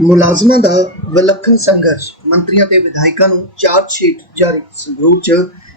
ਮੁਲਾਜ਼ਮਾਂ ਦਾ ਵਿਲੱਖਣ ਸੰਘਰਸ਼। ਮੰਤਰੀਆਂ ਤੇ ਵਿਧਾਇਕਾਂ ਨੂੰ ਚਾਰਜ ਸ਼ੀਟ ਜਾਰੀ। ਸੰਗਰੂਰ ਚ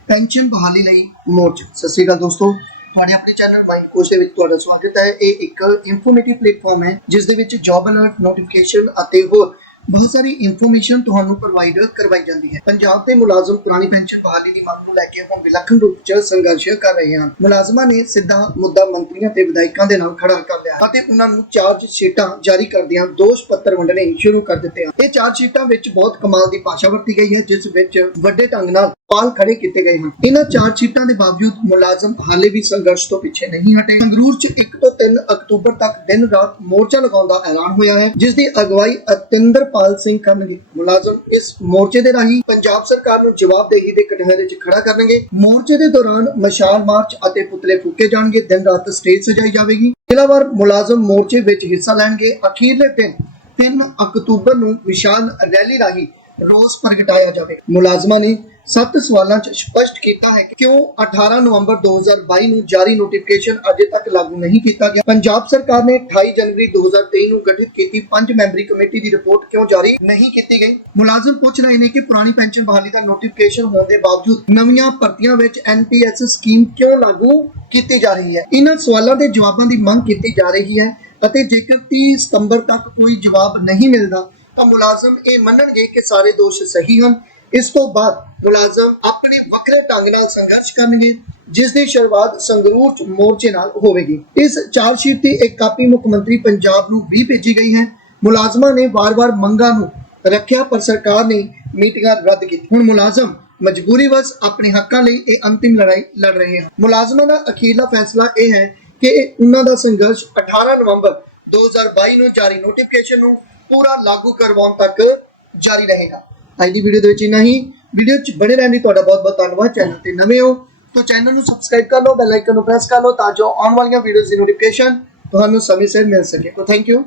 ਪੈਨਸ਼ਨ ਬਹਾਲੀ ਲਈ ਮੋਰਚਾ। ਸਤਿ ਸ਼੍ਰੀ ਅਕਾਲ ਦੋਸਤੋ। ਤੁਹਾਡੇ ਆਪਣੇ ਚੈਨਲ ਮਾਈਂਡ ਕੋਸ਼ ਦੇ ਵਿੱਚ ਤੁਹਾਡਾ ਸਵਾਗਤ ਹੈ। ਇਹ ਇੱਕ ਇਨਫੋਰਮੇਟਿਵ ਪਲੇਟਫਾਰਮ ਹੈ ਜਿਸ ਦੇ ਵਿੱਚ ਜੌਬ ਅਲਰਟ ਨੋਟੀਫਿਕੇਸ਼ਨ ਅਤੇ ਹੋਰ ਬਹੁਤ ਸਾਰੀ ਇਨਫੋਰਮੇਸ਼ਨ ਤੁਹਾਨੂੰ ਪ੍ਰੋਵਾਈਡ ਕਰਵਾਈ ਜਾਂਦੀ ਹੈ। ਪੰਜਾਬ ਦੇ ਮੁਲਾਜ਼ਮ ਪੁਰਾਣੀ ਪੈਨਸ਼ਨ ਬਹਾਲੀ ਦੀ ਮੰਗ ਨੂੰ ਲੈ ਕੇ ਹੁਣ ਵਿਲੱਖਣ ਰੂਪ ਚ ਸੰਘਰਸ਼ ਕਰ ਰਹੇ ਹਨ। ਮੁਲਾਜ਼ਮਾਂ ਨੇ ਸਿੱਧਾ ਮੁੱਦਾ ਮੰਤਰੀਆਂ ਤੇ ਵਿਧਾਇਕਾਂ ਦੇ ਨਾਲ ਖੜਾ ਕਰ ਲਿਆ ਅਤੇ ਉਹਨਾਂ ਨੂੰ ਚਾਰਜ ਸ਼ੀਟਾਂ ਜਾਰੀ ਕਰਦਿਆਂ ਦੋਸ਼ ਪੱਤਰ ਵੰਡਣੇ ਸ਼ੁਰੂ ਕਰ ਦਿੱਤੇ ਹਨ। ਇਹ ਚਾਰਜ ਸ਼ੀਟਾਂ ਵਿੱਚ ਬਹੁਤ ਕਮਾਲ ਦੀ ਭਾਸ਼ਾ ਵਰਤੀ ਗਈ ਹੈ, ਜਿਸ ਵਿੱਚ ਵੱਡੇ ਢੰਗ ਨਾਲ ਪਾਲ ਖੜੇ ਕੀਤੇ ਗਏ ਹਨ। ਇਹਨਾਂ ਚਾਰਜ ਸ਼ੀਟਾਂ ਦੇ ਬਾਵਜੂਦ ਮੁਲਾਜ਼ਮ ਹਾਲੇ ਵੀ ਸੰਘਰਸ਼ ਤੋਂ ਪਿੱਛੇ ਨਹੀਂ ਹਟੇ। ਸੰਗਰੂਰ 'ਚ 1 ਤੋਂ 3 ਅਕਤੂਬਰ ਤੱਕ ਦਿਨ ਰਾਤ ਮੋਰਚਾ ਲਗਾਉਣ ਦਾ ਐਲਾਨ ਹੋਇਆ ਹੈ, ਜਿਸ ਦੀ ਅਗਵਾਈ ਅਤਿੰਦਰਪਾਲ ਸਿੰਘ ਕਰਨਗੇ। ਮੁਲਾਜ਼ਮ ਇਸ ਮੋਰਚੇ ਦੇ ਰਾਹੀਂ ਪੰਜਾਬ ਸਰਕਾਰ ਨੂੰ ਜਵਾਬਦੇਹੀ ਦੇ ਕਟਹਿਰੇ 'ਚ ਖੜਾ ਕਰਨਗੇ। ਮੋਰਚੇ ਦੇ ਦੌਰਾਨ ਮਸ਼ਾਲ ਮਾਰਚ ਅਤੇ ਪੁਤਲੇ ਫੂਕੇ ਜਾਣਗੇ। ਦਿਨ ਰਾਤ ਸਟੇਜ ਸਜਾਈ ਜਾਵੇਗੀ। ਜ਼ਿਲ੍ਹਾਵਾਰ ਮੁਲਾਜ਼ਮ ਮੋਰਚੇ ਵਿੱਚ ਹਿੱਸਾ ਲੈਣਗੇ। ਅਖੀਰਲੇ ਦਿਨ 3 ਅਕਤੂਬਰ ਨੂੰ ਵਿਸ਼ਾਲ ਰੈਲੀ ਰਾਹੀਂ ਰੋਸ ਪ੍ਰਗਟਾਇਆ ਜਾਵੇ। ਮੁਲਾਜ਼ਮਾਂ ਨੇ ਸੱਤ ਸਵਾਲਾਂ 'ਚ ਸਪਸ਼ਟ ਕੀਤਾ ਹੈ ਕਿ ਕਿਉਂ 18 ਨਵੰਬਰ 2022 ਨੂੰ ਜਾਰੀ ਨੋਟੀਫਿਕੇਸ਼ਨ ਅਜੇ ਤੱਕ ਲਾਗੂ ਨਹੀਂ ਕੀਤਾ ਗਿਆ। ਪੰਜਾਬ ਸਰਕਾਰ ਨੇ 28 ਜਨਵਰੀ 2023 ਨੂੰ ਗਠਿਤ ਕੀਤੀ ਪੰਜ ਮੈਂਬਰੀ ਕਮੇਟੀ ਦੀ ਰਿਪੋਰਟ ਕਿਉਂ ਜਾਰੀ ਨਹੀਂ ਕੀਤੀ ਗਈ? ਮੁਲਾਜ਼ਮ ਪੁੱਛ ਰਹੇ ਨੇ ਕਿ ਪੁਰਾਣੀ ਪੈਨਸ਼ਨ ਬਹਾਲੀ ਦਾ ਨੋਟੀਫਿਕੇਸ਼ਨ ਹੋਣ ਦੇ ਬਾਵਜੂਦ ਨਵੀਆਂ ਭਰਤੀਆਂ ਵਿੱਚ ਐਨਪੀਐਸ ਸਕੀਮ ਕਿਉਂ ਲਾਗੂ ਕੀਤੀ ਜਾ ਰਹੀ ਹੈ? ਇਹਨਾਂ ਸਵਾਲਾਂ ਦੇ ਜਵਾਬਾਂ ਦੀ ਮੰਗ ਕੀਤੀ ਜਾ ਰਹੀ ਹੈ ਅਤੇ ਜੇਕਰ 30 ਸਤੰਬਰ ਤੱਕ ਕੋਈ ਜਵਾਬ ਨਹੀਂ ਮਿਲਦਾ ਤਾਂ ਮੁਲਾਜ਼ਮ ਇਹ ਮੰਨਣਗੇ ਕਿ ਸਾਰੇ ਦੋਸ਼ ਸਹੀ ਹਨ। ਇਸ ਤੋਂ ਬਾਅਦ ਮੁਲਾਜ਼ਮ ਆਪਣੇ ਵੱਖਰੇ ਢੰਗ ਨਾਲ ਸੰਘਰਸ਼ ਕਰਨਗੇ ਜਿਸ ਦੀ ਸ਼ੁਰੂਆਤ ਸੰਗਰੂਰ ਮੋਰਚੇ ਨਾਲ ਹੋਵੇਗੀ। ਇਸ ਚਾਰਜ ਸ਼ੀਟ ਦੀ ਇੱਕ ਕਾਪੀ ਮੁੱਖ ਮੰਤਰੀ ਪੰਜਾਬ ਨੂੰ ਵੀ ਭੇਜੀ ਗਈ ਹੈ। ਮੁਲਾਜ਼ਮਾਂ ਨੇ ਵਾਰ-ਵਾਰ ਮੰਗਾਂ ਨੂੰ ਰੱਖਿਆ, ਪਰ ਸਰਕਾਰ ਨੇ ਮੀਟਿੰਗਾਂ ਰੱਦ ਕੀਤੀ ਹੁਣ ਮੁਲਾਜ਼ਮ ਮਜਬੂਰੀ ਵਸ ਆਪਣੇ ਹੱਕਾਂ ਲਈ ਇਹ ਅੰਤਿਮ ਲੜਾਈ ਲੜ ਰਹੇ ਹਨ। ਮੁਲਾਜ਼ਮਾਂ ਦਾ ਅਖੀਰਲਾ ਫੈਸਲਾ ਇਹ ਹੈ ਕਿ ਇਹ ਉਹਨਾਂ ਦਾ ਸੰਘਰਸ਼ 18 ਨਵੰਬਰ 2022 ਨੂੰ ਜਾਰੀ ਨੋਟੀਫਿਕੇਸ਼ਨ ਨੂੰ ਪੂਰਾ ਲਾਗੂ ਕਰਵਾਉਣ ਤੱਕ ਜਾਰੀ ਰਹੇਗਾ। ਅੱਜ ਦੀ ਵੀਡੀਓ ਦੇ ਵਿੱਚ ਇੰਨਾ ਹੀ। ਵੀਡੀਓ 'ਚ ਬਣੇ ਰਹਿਣ ਲਈ ਤੁਹਾਡਾ ਬਹੁਤ ਬਹੁਤ ਧੰਨਵਾਦ। ਚੈਨਲ ਤੇ ਨਵੇਂ ਹੋ ਤਾਂ ਚੈਨਲ ਨੂੰ ਸਬਸਕ੍ਰਾਈਬ ਕਰ ਲਓ ਬੈਲ ਆਈਕਨ ਨੂੰ ਪ੍ਰੈਸ ਕਰ ਲਓ ਤਾਂ ਜੋ ਆਉਣ ਵਾਲੀਆਂ ਵੀਡੀਓਜ਼ ਦੀ ਨੋਟੀਫਿਕੇਸ਼ਨ ਤੁਹਾਨੂੰ ਸਮੇਂ ਸਿਰ ਮਿਲ ਸਕੇ। ਤਾਂ ਥੈਂਕ ਯੂ